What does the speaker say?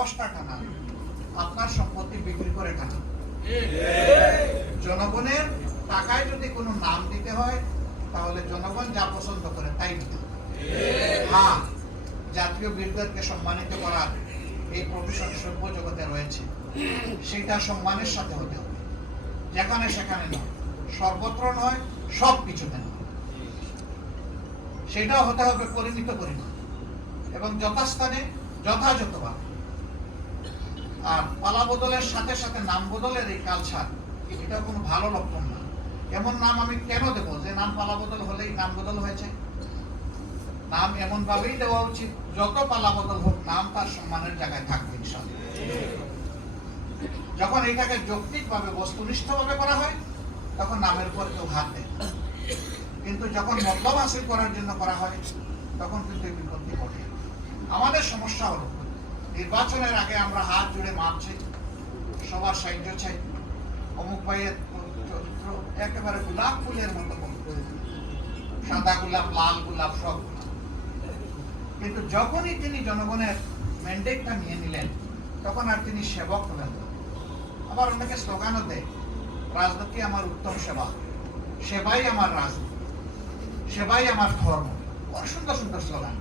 দশ টাকা আপনার সম্পত্তি বিক্রি করে টাকা। জনগণের টাকায় যদি কোনো নাম দিতে হয়, তাহলে জনগণ যা পছন্দ করে তাই দিতে হ্যাঁ জাতীয় বীরদেরকে সম্মানিত করার এই প্রফেশন সভ্য জগতে রয়েছে। সেটা সম্মানের সাথে হতে হবে। যেখানে সেখানে নয়। সর্বত্র নয়, সব কিছুতে নয়। সেটাও হতে হবে পরিমিত পরিমাণ। এবং যথাস্থানে, যথাযথভাবে। আর পালা বদলের সাথে সাথে নাম বদলের এই কালচার এটা কোনো ভালো লক্ষণ না। এমন নাম আমি কেন দেব? যে নাম পালা বদল হলেই নাম বদল হয়েছে। নাম এমন ভাবেই দেওয়া উচিত, যত পালা বদল হোক, নাম তার সম্মানের জায়গায় থাকবে ইনশাআল্লাহ। যখন এটাকে যৌক্তিকভাবে, বস্তুনিষ্ঠভাবে করা হয়, তখন নামের উপর কেউ হাত দেয় কিন্তু যখন মতলব হাসিল করার জন্য করা হয়, তখন কিন্তু বিপত্তি ঘটে। আমাদের সমস্যা হলো নির্বাচনের আগে আমরা হাত জুড়ে মাপছি সবার সাহায্য চাই। অমুক ভাইয়ের একেবারে গোলাপ ফুলের মতো সাদা গোলাপ, লাল গোলাপ সব। কিন্তু যখনই তিনি জনগণের ম্যান্ডেটটা নিয়ে নিলেন, তখন আর তিনি সেবক হলেন আবার অনেকে স্লোগানও দেয়, রাজনীতি আমার উত্তম সেবা। সেবাই আমার রাজনীতি। সেবাই আমার ধর্ম। অনেক সুন্দর সুন্দর স্লোগান